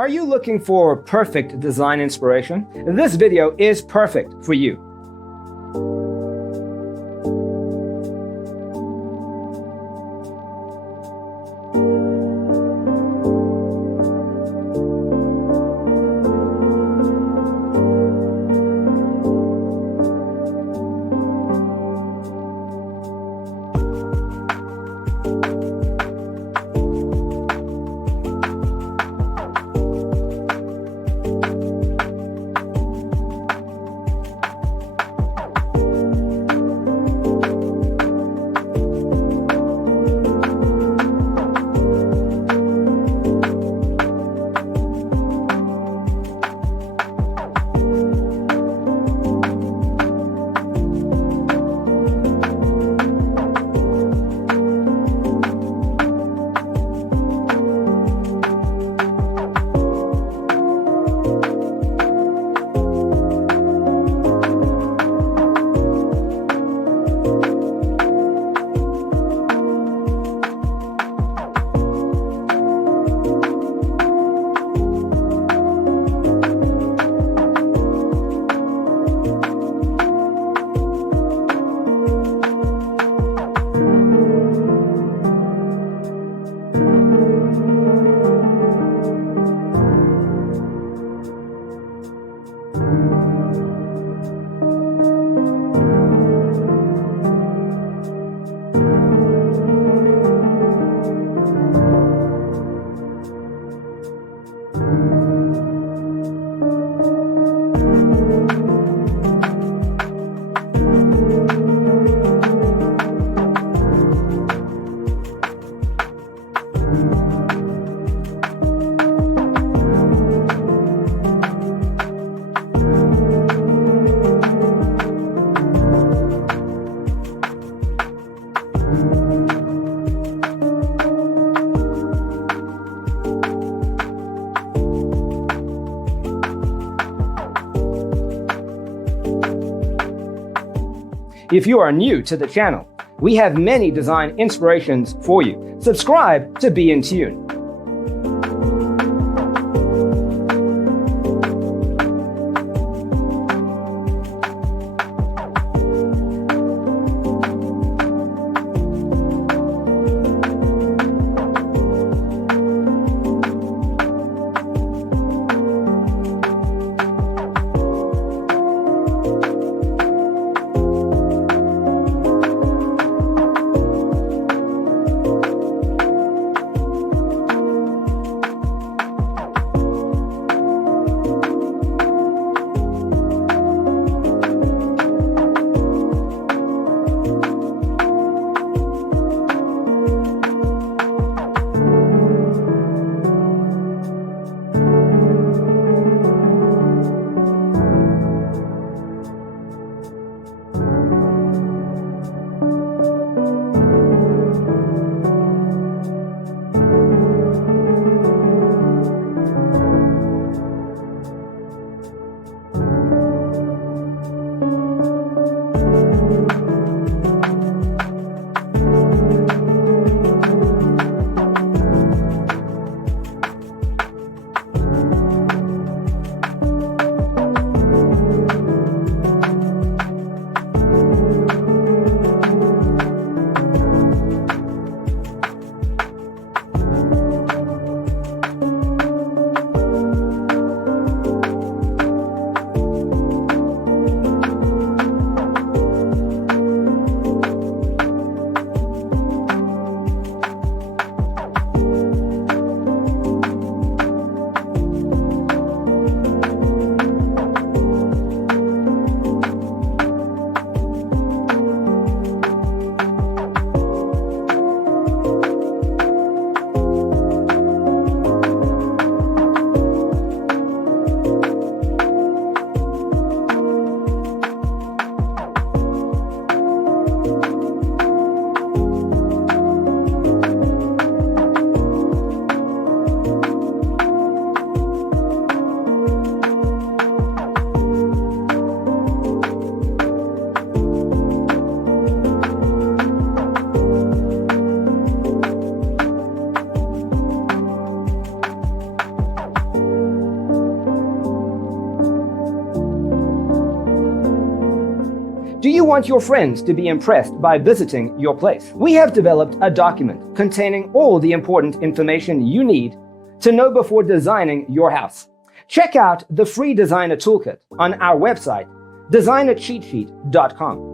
Are you looking for perfect design inspiration? This video is perfect for you. If you are new to the channel, we have many design inspirations for you. Subscribe to be in tune. Do you want your friends to be impressed by visiting your place? We have developed a document containing all the important information you need to know before designing your house. Check out the free designer toolkit on our website, designercheatsheet.com.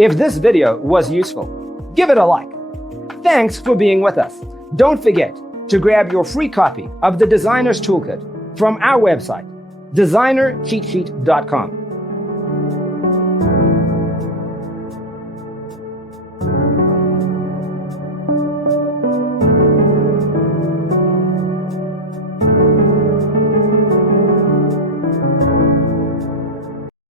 If this video was useful, give it a like. Thanks for being with us. Don't forget to grab your free copy of the Designer's Toolkit from our website, designercheatsheet.com.